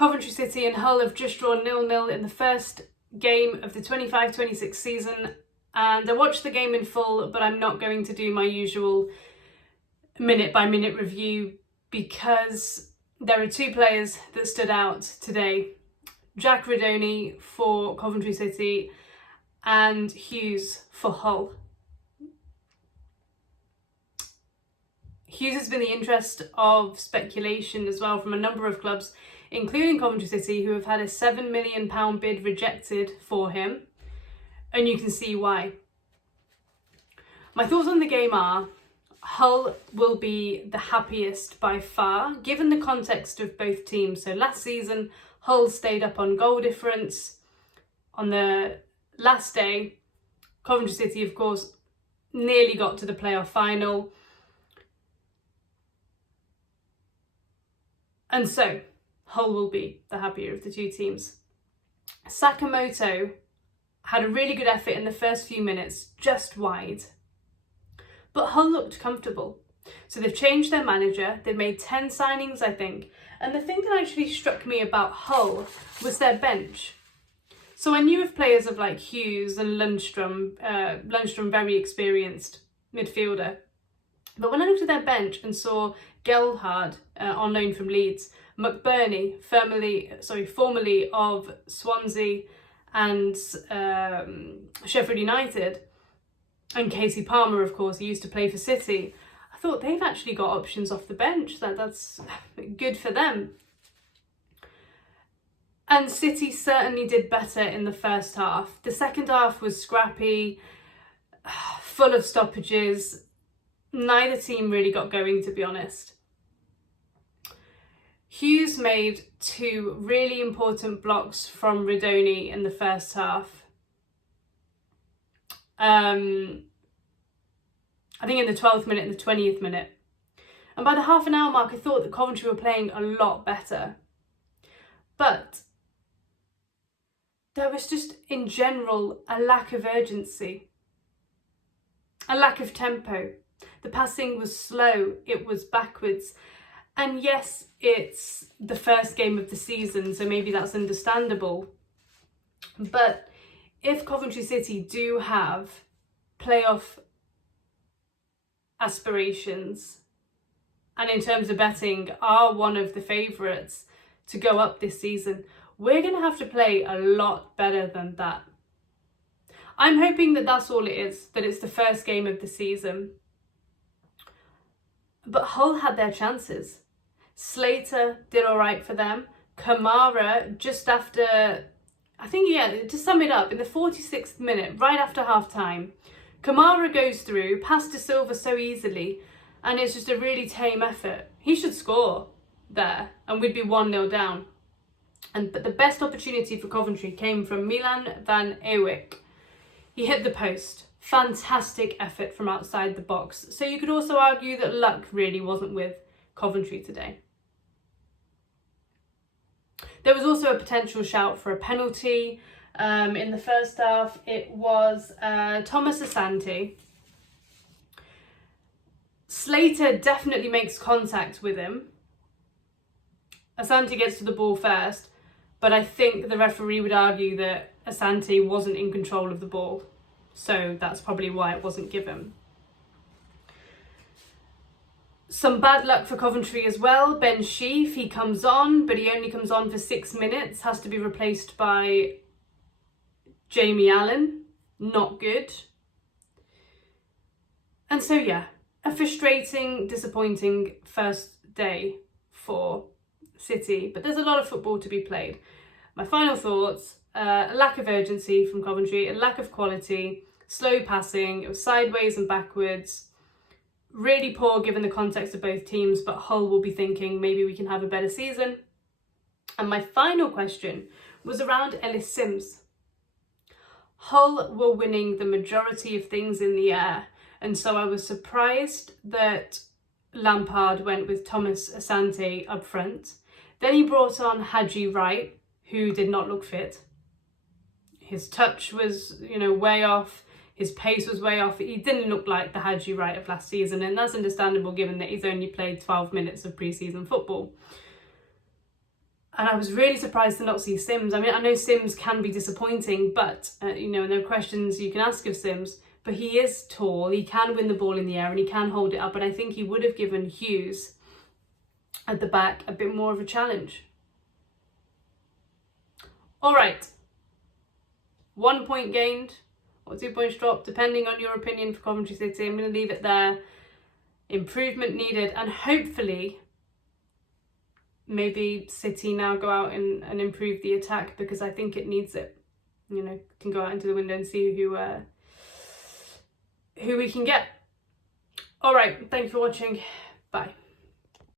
Coventry City and Hull have just drawn 0-0 in the first game of the 25-26 season, and I watched the game in full, but I'm not going to do my usual minute-by-minute review because there are two players that stood out today. Jack Redoni for Coventry City and Hughes for Hull. Hughes has been the interest of speculation as well from a number of clubs, including Coventry City, who have had a £7 million bid rejected for him, and you can see why. My thoughts on the game are, Hull will be the happiest by far, given the context of both teams. So last season, Hull stayed up on goal difference. On the last day, Coventry City, of course, nearly got to the playoff final. And so, Hull will be the happier of the two teams. Sakamoto had a really good effort in the first few minutes, just wide. But Hull looked comfortable. So they've changed their manager, they've made 10 signings, I think. And the thing that actually struck me about Hull was their bench. So I knew of players of like Hughes and Lundstrom, very experienced midfielder. But when I looked at their bench and saw Gelhard, on loan from Leeds, McBurney, formerly of Swansea and Sheffield United, and Casey Palmer, of course, he used to play for City, I thought they've actually got options off the bench. That's good for them. And City certainly did better in the first half. The second half was scrappy, full of stoppages. Neither team really got going, to be honest. Hughes made 2 really important blocks from Redoni in the first half. I think in the 12th minute and the 20th minute. And by the half an hour mark, I thought that Coventry were playing a lot better. But there was just, in general, a lack of urgency, a lack of tempo. The passing was slow, it was backwards. And yes, it's the first game of the season, so maybe that's understandable. But if Coventry City do have playoff aspirations, and in terms of betting are one of the favourites to go up this season, we're going to have to play a lot better than that. I'm hoping that that's all it is, that it's the first game of the season. But Hull had their chances. Slater did all right for them. Kamara, just after, to sum it up, in the 46th minute, right after half time, Kamara goes through, past to Silva so easily, and it's just a really tame effort. He should score there, and we'd be 1-0 down. But the best opportunity for Coventry came from Milan van Ewijk. He hit the post. Fantastic effort from outside the box. So you could also argue that luck really wasn't with Coventry today. There was also a potential shout for a penalty. In the first half, it was Thomas Asante. Slater definitely makes contact with him. Asante gets to the ball first, but I think the referee would argue that Asante wasn't in control of the ball. So that's probably why it wasn't given. Some bad luck for Coventry as well. Ben Sheaf, he comes on, but he only comes on for 6 minutes. Has to be replaced by Jamie Allen. Not good. And so yeah, a frustrating, disappointing first day for City. But there's a lot of football to be played. My final thoughts, a lack of urgency from Coventry, a lack of quality, slow passing, it was sideways and backwards. Really poor given the context of both teams, but Hull will be thinking maybe we can have a better season. And my final question was around Ellis Sims. Hull were winning the majority of things in the air, and so I was surprised that Lampard went with Thomas Asante up front. Then he brought on Haji Wright, who did not look fit. His touch was, way off. His pace was way off. He didn't look like the Haji Wright of last season, and that's understandable given that he's only played 12 minutes of pre-season football. And I was really surprised to not see Sims. I mean, I know Sims can be disappointing, but, you know, and there are questions you can ask of Sims, but he is tall, he can win the ball in the air and he can hold it up. And I think he would have given Hughes at the back a bit more of a challenge. All right, 1 point gained or 2 points dropped, depending on your opinion for Coventry City. I'm going to leave it there. Improvement needed, and hopefully maybe City now go out and improve the attack, because I think it needs it. You know, can go out into the window and see who we can get. All right, thanks for watching. Bye.